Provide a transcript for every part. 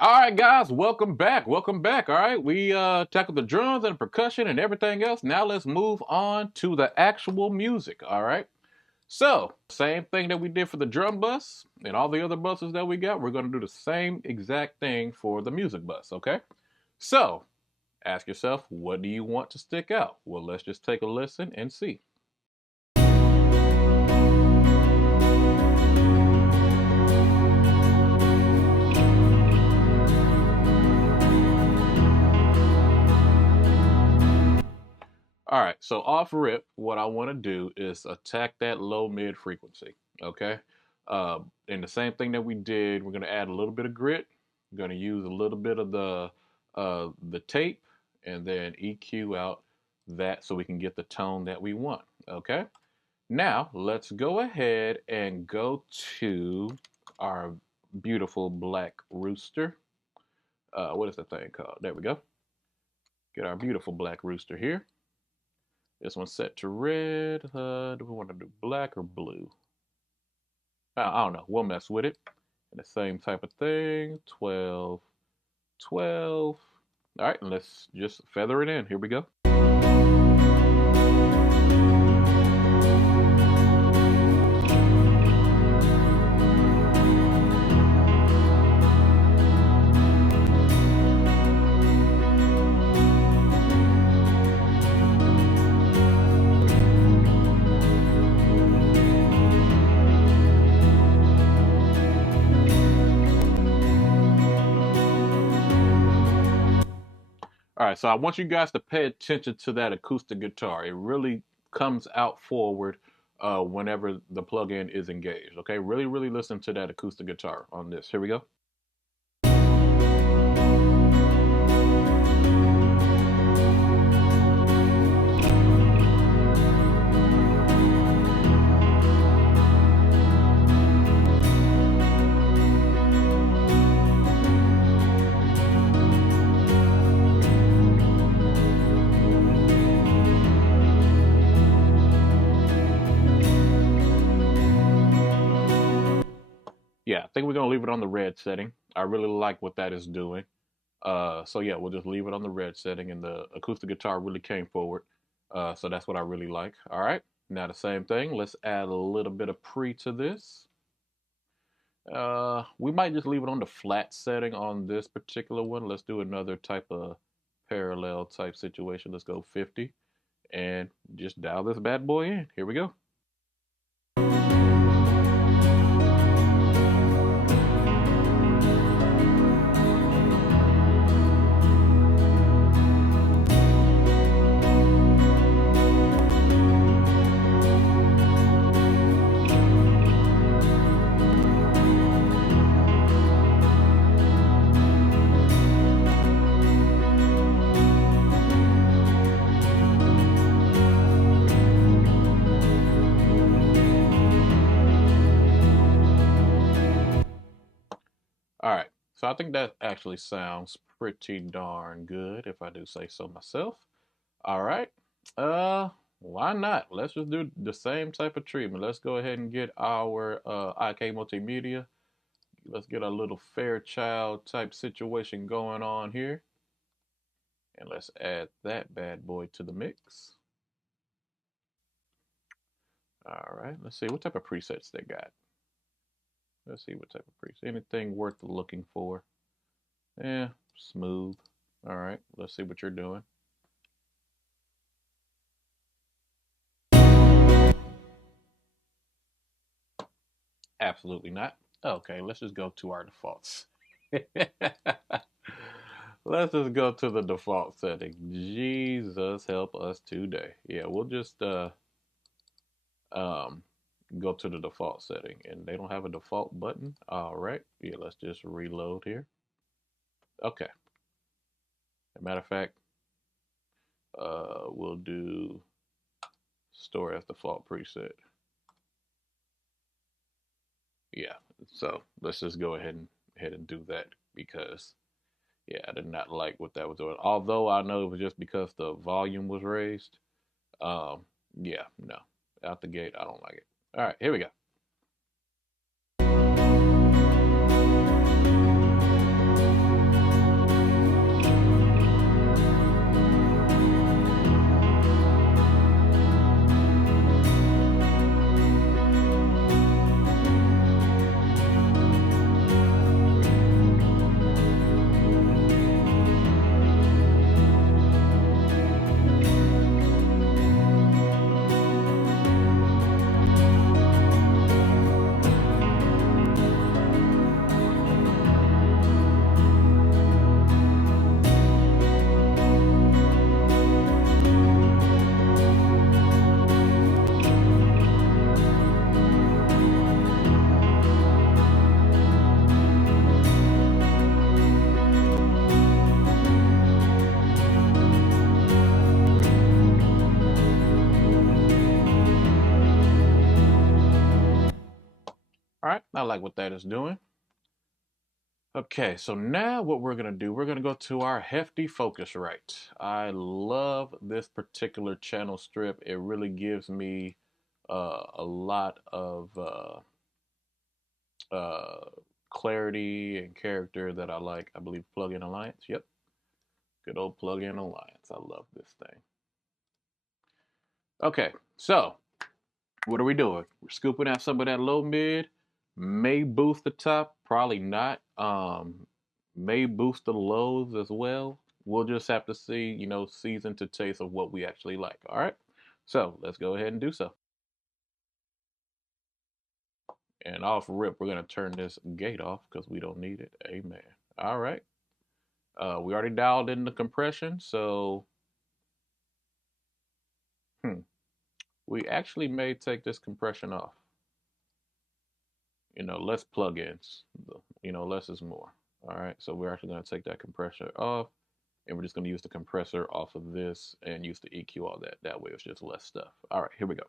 All right, guys, welcome back. Welcome back. All right, we tackled the drums and percussion and everything else. Now let's move on to the actual music. All right. So, same thing that we did for the drum bus and all the other buses that we got, we're going to do the same exact thing for the music bus. Okay. So, ask yourself, what do you want to stick out? Well, let's just take a listen and see. All right, so off rip, what I want to do is attack that low mid frequency. Okay, and the same thing that we did, we're going to add a little bit of grit. We're going to use a little bit of the tape, and then EQ out that so we can get the tone that we want. Okay, now let's go ahead and go to our beautiful black rooster. What is that thing called? There we go. Get our beautiful black rooster here. This one's set to red. Do we want to do black or blue? I don't know. We'll mess with it. And the same type of thing. 12, 12. All right, and let's just feather it in. Here we go. All right, so I want you guys to pay attention to that acoustic guitar. It really comes out forward whenever the plug-in is engaged. Okay, really, really listen to that acoustic guitar on this. Here we go. Yeah, I think we're gonna leave it on the red setting. I really like what that is doing. So yeah, we'll just leave it on the red setting, and the acoustic guitar really came forward. So that's what I really like. All right, now the same thing. Let's add a little bit of pre to this. We might just leave it on the flat setting on this particular one. Let's do another type of parallel type situation. Let's go 50 and just dial this bad boy in. Here we go. All right, so I think that actually sounds pretty darn good, if I do say so myself. All right, why not? Let's just do the same type of treatment. Let's go ahead and get our IK Multimedia. Let's get a little Fairchild type situation going on here. And let's add that bad boy to the mix. All right, let's see what type of presets they got. Let's see what type of preset. Anything worth looking for. Yeah, smooth. All right, let's see what you're doing. Absolutely not. Okay, let's just go to our defaults. Let's just go to the default setting. Jesus help us today. Yeah, we'll just um go to the default setting, and they don't have a default button. All right. Yeah, let's just reload here. Okay. As a matter of fact, we'll do store as default preset. Yeah. So let's just go ahead and do that because yeah, I did not like what that was doing. Although I know it was just because the volume was raised. Um, yeah, no. Out the gate, I don't like it. All right, here we go. I like what that is doing. Okay, so now what we're gonna do, we're gonna go to our hefty Focusrite. I love this particular channel strip. It really gives me a lot of uh, clarity and character that I like. I believe Plugin Alliance. Yep, good old Plugin Alliance. I love this thing. Okay, so what are we doing? We're scooping out some of that low mid. May boost the top, probably not. May boost the lows as well. We'll just have to see, season to taste of what we actually like. All right. So let's go ahead and do so. And off rip, we're gonna turn this gate off because we don't need it. Amen. All right. We already dialed in the compression, so we actually may take this compression off. Less plugins. Less is more. All right, so we're actually going to take that compressor off, and we're just going to use the compressor off of this and use the EQ, all that. That way it's just less stuff. All right, here we go.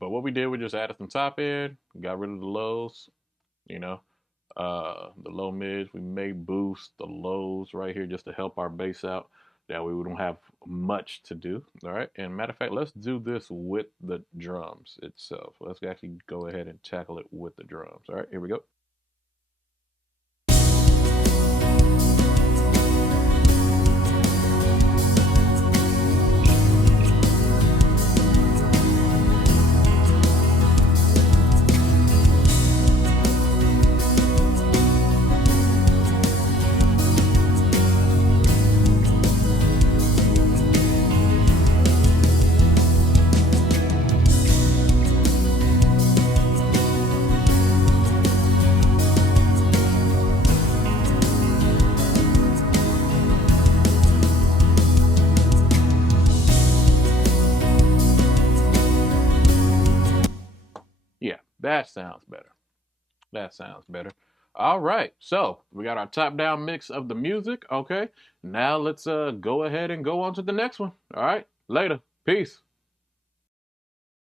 But what we did, we just added some top end, got rid of the lows, you know, the low mids. We may boost the lows right here just to help our bass out. That way we don't have much to do. All right. And matter of fact, let's do this with the drums itself. Let's actually go ahead and tackle it with the drums. All right, here we go. Yeah, that sounds better. That sounds better. All right, so we got our top-down mix of the music. Okay, now let's go ahead and go on to the next one. All right, later. Peace.